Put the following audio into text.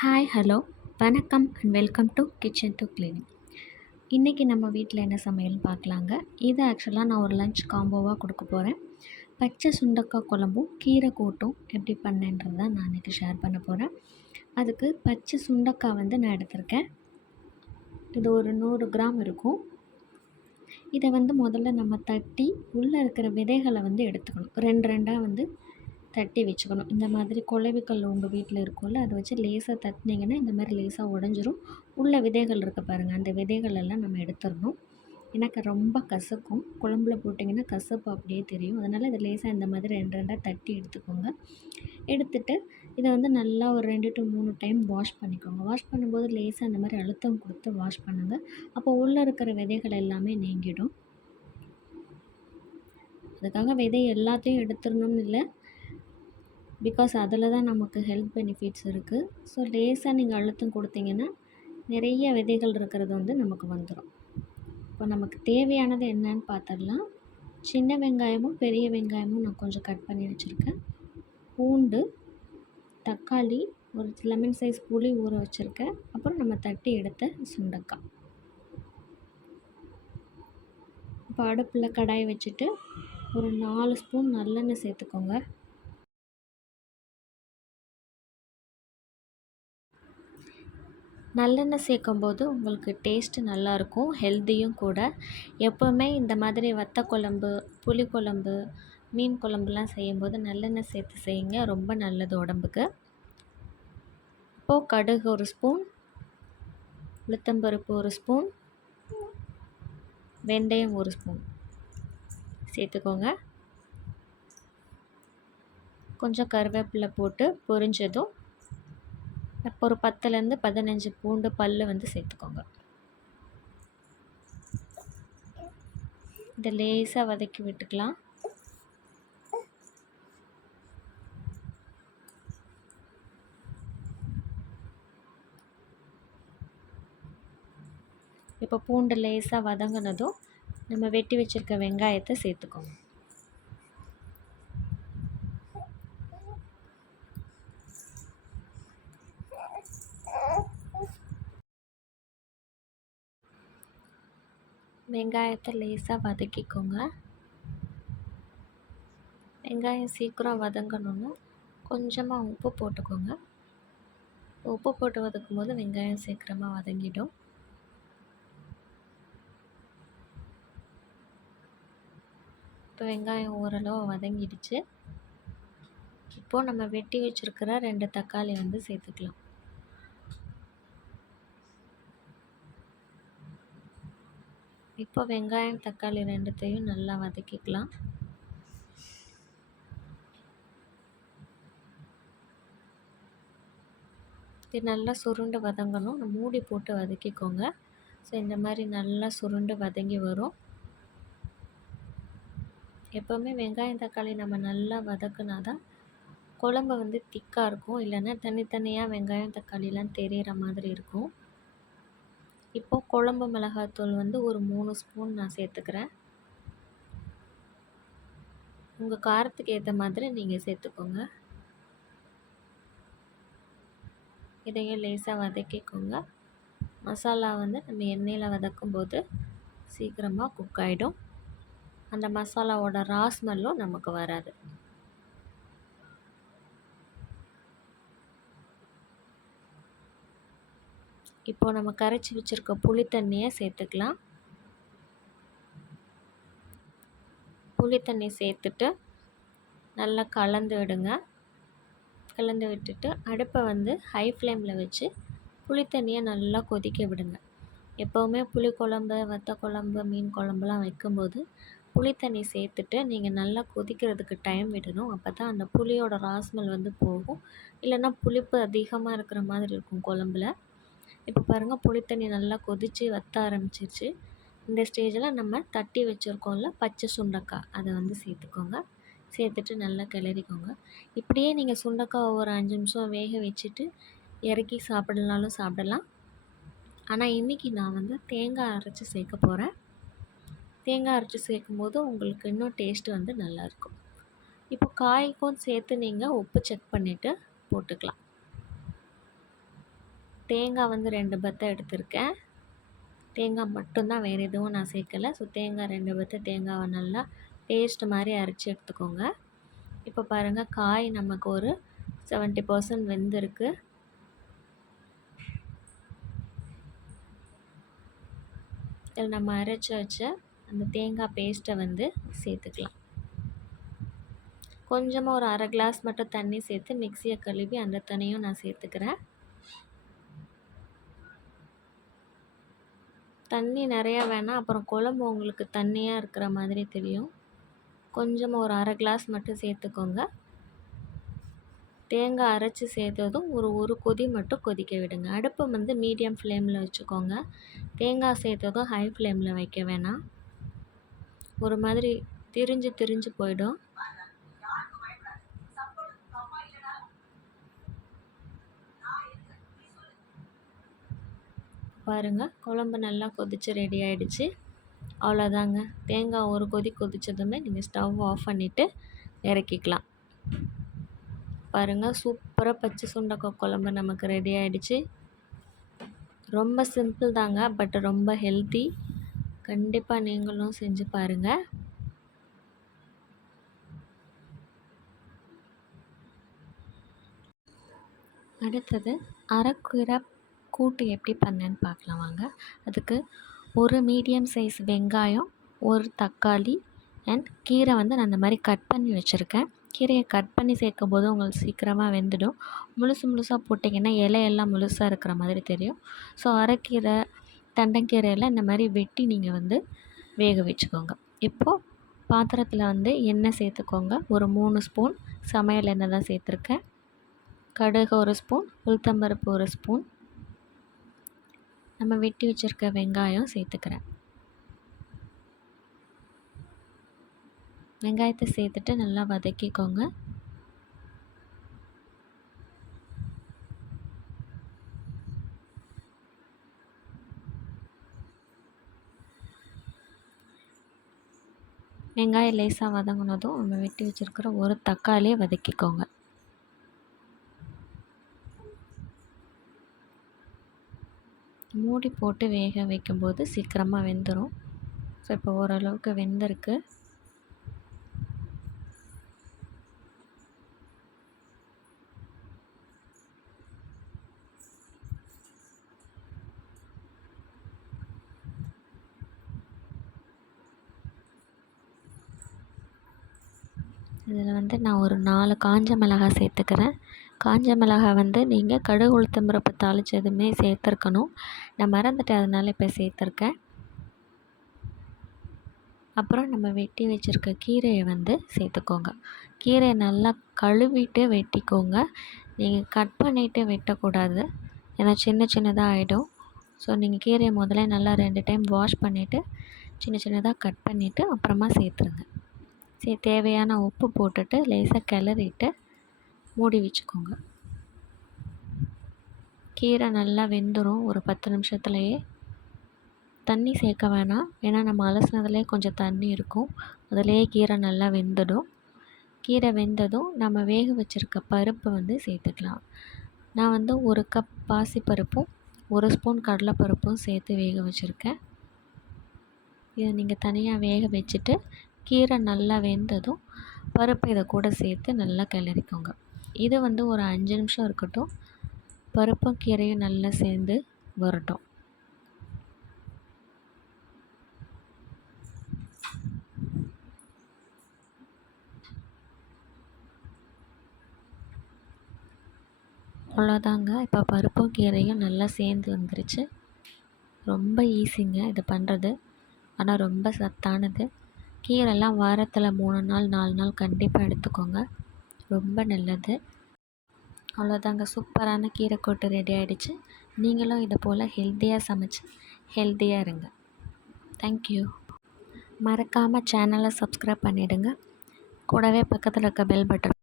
Hi hello வணக்கம் and welcome to kitchen to cleaning. இன்றைக்கி நம்ம வீட்டில் என்ன சமையல் பார்க்கலாங்க. இது ஆக்சுவலாக நான் ஒரு லஞ்ச் காம்போவாக கொடுக்க போகிறேன். பச்சை சுண்டக்காய் குழம்பும் கீரை கூட்டும் எப்படி பண்ணேன்றது தான் நான் இன்றைக்கி ஷேர் பண்ண போகிறேன். அதுக்கு பச்சை சுண்டக்காய் நான் எடுத்திருக்கேன். இது ஒரு 100 கிராம் இருக்கும். இதை முதல்ல நம்ம தட்டி உள்ளே இருக்கிற விதைகளை எடுத்துக்கணும். ரெண்டு ரெண்டாக தட்டி வச்சுக்கணும். இந்த மாதிரி குழவிக்கல் உங்கள் வீட்டில் இருக்கும்ல, அதை வச்சு லேசாக தட்டினீங்கன்னா இந்த மாதிரி லேசாக உடஞ்சிரும். உள்ள விதைகள் இருக்க பாருங்கள், அந்த விதைகள் எல்லாம் நம்ம எடுத்துடணும். எனக்கு ரொம்ப கசக்கும், குழம்புல போட்டிங்கன்னா கசப்பு அப்படியே தெரியும். அதனால் இதை லேசாக இந்த மாதிரி ரெண்டு ரெண்டாக தட்டி எடுத்துக்கோங்க. எடுத்துகிட்டு இதை நல்லா ஒரு 2 to 3 டைம் வாஷ் பண்ணிக்கோங்க. வாஷ் பண்ணும்போது லேசாக இந்த மாதிரி அழுத்தம் கொடுத்து வாஷ் பண்ணுங்கள். அப்போ உள்ளே இருக்கிற விதைகள் எல்லாமே நீங்கிடும். அதுக்காக விதை எல்லாத்தையும் எடுத்துடணும்னு இல்லை, பிகாஸ் அதில் தான் நமக்கு ஹெல்த் பெனிஃபிட்ஸ் இருக்குது. ஸோ லேசாக நீங்கள் அழுத்தம் கொடுத்தீங்கன்னா நிறைய விதைகள் இருக்கிறது நமக்கு வந்துடும். இப்போ நமக்கு தேவையானது என்னன்னு பார்த்துடலாம். சின்ன வெங்காயமும் பெரிய வெங்காயமும் நான் கொஞ்சம் கட் பண்ணி வச்சுருக்கேன். பூண்டு, தக்காளி, ஒரு லெமன் சைஸ் புளி ஊற வச்சுருக்கேன். அப்புறம் நம்ம தட்டி எடுத்த சுண்டக்காய். இப்போ அடுப்பில் கடாயை வச்சுட்டு ஒரு 4 ஸ்பூன் நல்லெண்ணெய் சேர்த்துக்கோங்க. நல்லெண்ணெய் சேர்க்கும்போது உங்களுக்கு டேஸ்ட்டு நல்லாயிருக்கும், ஹெல்த்தியும் கூட. எப்போவுமே இந்த மாதிரி வத்த குழம்பு, புளிக்குழம்பு, மீன் குழம்புலாம் செய்யும்போது நல்லெண்ணெய் சேர்த்து செய்யுங்க, ரொம்ப நல்லது உடம்புக்கு. இப்போது கடுகு 1 ஸ்பூன், உளுத்தம்பருப்பு 1 ஸ்பூன், வெந்தயம் 1 ஸ்பூன் சேர்த்துக்கோங்க. கொஞ்சம் கருவேப்பிலை போட்டு பொரிஞ்சதும் இப்போ ஒரு 10லேருந்து 15 பூண்டு பல் சேர்த்துக்கோங்க. இதை லேசாக வதக்கி விட்டுக்கலாம். இப்போ பூண்டு லேசாக வதங்கினதும் நம்ம வெட்டி வச்சுருக்க வெங்காயத்தை சேர்த்துக்கோங்க. வெங்காயத்தை லேசாக வதக்கிக்கோங்க. வெங்காயம் சீக்கிரம் வதங்கணும்னா கொஞ்சமாக உப்பு போட்டுக்கோங்க. உப்பு போட்டு வதக்கும் போது வெங்காயம் சீக்கிரமாக வதங்கிடும். இப்போ வெங்காயம் ஓரளவு வதங்கிடுச்சு. இப்போது நம்ம வெட்டி வச்சுருக்கிற 2 தக்காளி சேர்த்துக்கலாம். இப்போ வெங்காயம் தக்காளி 2த்தையும் நல்லா வதக்கிக்கலாம். இது நல்லா சுருண்டு வதங்கணும். மூடி போட்டு வதக்கிக்கோங்க. ஸோ இந்த மாதிரி நல்லா சுருண்டு வதங்கி வரும். எப்போவுமே வெங்காயம் தக்காளி நம்ம நல்லா வதக்குனா தான் குழம்பு திக்காக இருக்கும். இல்லைன்னா தனித்தனியாக வெங்காயம் தக்காளிலாம் தெரிகிற மாதிரி இருக்கும். இப்போது குழம்பு மிளகாத்தூள் ஒரு 3 ஸ்பூன் நான் சேர்த்துக்கிறேன். உங்கள் காரத்துக்கு ஏற்ற மாதிரி நீங்கள் சேர்த்துக்கோங்க. இதையும் லேசாக வதக்கிக்கோங்க. மசாலா நம்ம எண்ணெயில் வதக்கும்போது சீக்கிரமாக குக் ஆகிடும். அந்த மசாலாவோட ரா ஸ்மெல்லும் நமக்கு வராது. இப்போ நம்ம கரைச்சி வச்சுருக்க புளி தண்ணியை சேர்த்துக்கலாம். புளி தண்ணி சேர்த்துட்டு நல்லா கலந்து விடுங்க. கலந்து விட்டுட்டு அடுப்பை ஹை ஃப்ளேமில் வச்சு புளி தண்ணியை நல்லா கொதிக்க விடுங்க. எப்போவுமே புளி குழம்பு, வத்த குழம்பு, மீன் குழம்புலாம் வைக்கும்போது புளி தண்ணி சேர்த்துட்டு நீங்கள் நல்லா கொதிக்கிறதுக்கு டைம் விடணும். அப்போ தான் அந்த புளியோட ராஸ்மெல் போகும். இல்லைன்னா புளிப்பு அதிகமாக இருக்கிற மாதிரி இருக்கும் குழம்புல. இப்போ பாருங்கள், புளி தண்ணி நல்லா கொதித்து வற்ற ஆரம்பிச்சிருச்சு. இந்த ஸ்டேஜில் நம்ம தட்டி வச்சுருக்கோம்ல பச்சை சுண்டக்காய், அதை சேர்த்துக்கோங்க. சேர்த்துட்டு நல்லா கிளறிக்கோங்க. இப்படியே நீங்கள் சுண்டக்காய் ஒரு 5 நிமிஷம் வேக வச்சுட்டு இறக்கி சாப்பிடலனாலும் சாப்பிடலாம். ஆனால் இன்றைக்கி நான் தேங்காய் அரைச்சி சேர்க்க போகிறேன். தேங்காய் அரைச்சி சேர்க்கும்போது உங்களுக்கு இன்னும் டேஸ்ட்டு நல்லாயிருக்கும். இப்போ காய்க்கும் சேர்த்து நீங்கள் உப்பு செக் பண்ணிவிட்டு போட்டுக்கலாம். தேங்காய் வந்து 2 பத்தை எடுத்திருக்கேன். தேங்காய் மட்டும்தான், வேறு எதுவும் நான் சேர்க்கலை. ஸோ தேங்காய் 2 பத்தை தேங்காவை நல்லா பேஸ்ட் மாதிரி அரைச்சி எடுத்துக்கோங்க. இப்போ பாருங்கள், காய் நமக்கு ஒரு 70% வெந்திருக்கு. இதில் நம்ம அரைச்சி வச்ச அந்த தேங்காய் பேஸ்ட்டை வந்து சேர்த்துக்கலாம். கொஞ்சமாக ஒரு 1/2 கிளாஸ் மட்டும் தண்ணி சேர்த்து மிக்சியை கழுவி அந்த தண்ணியும் நான் சேர்த்துக்கிறேன். தண்ணி நிறையா வேணாம், அப்புறம் குழம்பு உங்களுக்கு தண்ணியாக இருக்கிற மாதிரி தெரியும். கொஞ்சமாக ஒரு 1/2 கிளாஸ் மட்டும் சேர்த்துக்கோங்க. தேங்காய் அரைச்சி சேர்த்ததும் ஒரு கொதி மட்டும் கொதிக்க விடுங்க. அடுப்பை வந்து மீடியம் ஃப்ளேமில் வச்சுக்கோங்க. தேங்காய் சேர்த்ததும் ஹை ஃப்ளேமில் வைக்க வேணாம், ஒரு மாதிரி திரிஞ்சு போயிடும். பாருங்கள், குழம்பு நல்லா கொதித்து ரெடி ஆகிடுச்சு. அவ்வளோதாங்க. தேங்காய் ஒரு கொதி கொதித்ததுமே நீங்கள் ஸ்டவ் ஆஃப் பண்ணிவிட்டு இறக்கிக்கலாம். பாருங்கள், சூப்பராக பச்சை சுண்டைக்காய் குழம்பு நமக்கு ரெடி ஆகிடுச்சு. ரொம்ப சிம்பிள் தாங்க, பட் ரொம்ப ஹெல்த்தி. கண்டிப்பாக நீங்களும் செஞ்சு பாருங்கள். அடுத்தது அரைக்கீரை கூட்டு எப்படி பண்ணேன்னு பார்க்கலாம் வாங்க. அதுக்கு ஒரு மீடியம் சைஸ் வெங்காயம், ஒரு தக்காளி அண்ட் கீரை வந்து நான் இந்த மாதிரி கட் பண்ணி வச்சுருக்கேன். கீரையை கட் பண்ணி சேர்க்கும் போது உங்களுக்கு சீக்கிரமாக வெந்துடும். முழுசாக போட்டிங்கன்னா இலையெல்லாம் முழுசாக இருக்கிற மாதிரி தெரியும். ஸோ அரைக்கீரை, தண்டைக்கீரையெல்லாம் இந்த மாதிரி வெட்டி நீங்கள் வந்து வேக வச்சுக்கோங்க. இப்போது பாத்திரத்தில் வந்து எண்ணெய் சேர்த்துக்கோங்க. ஒரு 3 ஸ்பூன் சமையல் எண்ணெய் தான் சேர்த்துருக்கேன். கடுகு 1 ஸ்பூன், உளுத்தம்பருப்பு 1 ஸ்பூன், நம்ம வெட்டி வச்சுருக்க வெங்காயம் சேர்த்துக்கிறேன். வெங்காயத்தை சேர்த்துட்டு நல்லா வதக்கிக்கோங்க. வெங்காயம் லேசாக வதங்கினதும் நம்ம வெட்டி வச்சுருக்கிற ஒரு தக்காளியை வதக்கிக்கோங்க. மூடி போட்டு வேக வைக்கும்போது சீக்கிரமாக வெந்துடும். ஸோ இப்போ ஓரளவுக்கு வெந்திருக்கு. இதில் வந்து நான் ஒரு 4 காஞ்ச மிளகாய் சேர்த்துக்கிறேன். காஞ்ச மிளகாய் வந்து நீங்கள் கடுகு உளுத்தம்பருப்பு தாளித்ததுமே சேர்த்துருக்கணும். நான் மறந்துட்டேன், அதனால் இப்போ சேர்த்துருக்கேன். அப்புறம் நம்ம வெட்டி வச்சுருக்க கீரையை வந்து சேர்த்துக்கோங்க. கீரையை நல்லா கழுவிட்டு வெட்டிக்கோங்க. நீங்கள் கட் பண்ணிவிட்டு வெட்டக்கூடாது, ஏன்னா சின்னதாக ஆகிடும். ஸோ நீங்கள் கீரையை முதல்ல நல்லா 2 டைம் வாஷ் பண்ணிவிட்டு சின்னதாக கட் பண்ணிவிட்டு அப்புறமா சேர்த்துருங்க. தேவையான உப்பு போட்டுட்டு லேசாக கிளறிட்டு மூடி வச்சுக்கோங்க. கீரை நல்லா வெந்துடும் ஒரு 10 நிமிஷத்துலையே. தண்ணி சேர்க்க வேணாம், ஏன்னா நம்ம அலசினதுலேயே கொஞ்சம் தண்ணி இருக்கும். அதிலேயே கீரை நல்லா வெந்துடும். கீரை வெந்ததும் நம்ம வேக வச்சுருக்க பருப்பு வந்து சேர்த்துக்கலாம். நான் வந்து 1 கப் பாசிப்பருப்பும் 1 ஸ்பூன் கடலைப்பருப்பும் சேர்த்து வேக வச்சுருக்கேன். இதை நீங்கள் தனியாக வேக வச்சுட்டு கீரை நல்லா வெந்ததும் பருப்பு இதை கூட சேர்த்து நல்லா கிளறிக்கோங்க. இது வந்து ஒரு 5 நிமிஷம் இருக்கட்டும். பருப்பும் கீரையும் நல்லா சேர்ந்து வரட்டும். அவ்வளோதாங்க. இப்போ பருப்பும் கீரையும் நல்லா சேர்ந்து வந்துருச்சு. ரொம்ப ஈஸிங்க இது பண்ணுறது, ஆனால் ரொம்ப சத்தானது. கீரைலாம் வாரத்தில் 3 நாள் 4 நாள் கண்டிப்பாக எடுத்துக்கோங்க, ரொம்ப நல்லது. அவ்வளோதாங்க, சூப்பரான கீரை கூட்டு ரெடி ஆகிடுச்சு. நீங்களும் இதை போல் ஹெல்த்தியாக சமைச்சு ஹெல்த்தியாக இருங்க. தேங்க்யூ. மறக்காமல் சேனலை சப்ஸ்கிரைப் பண்ணிவிடுங்க. கூடவே பக்கத்தில் இருக்க பெல் பட்டன்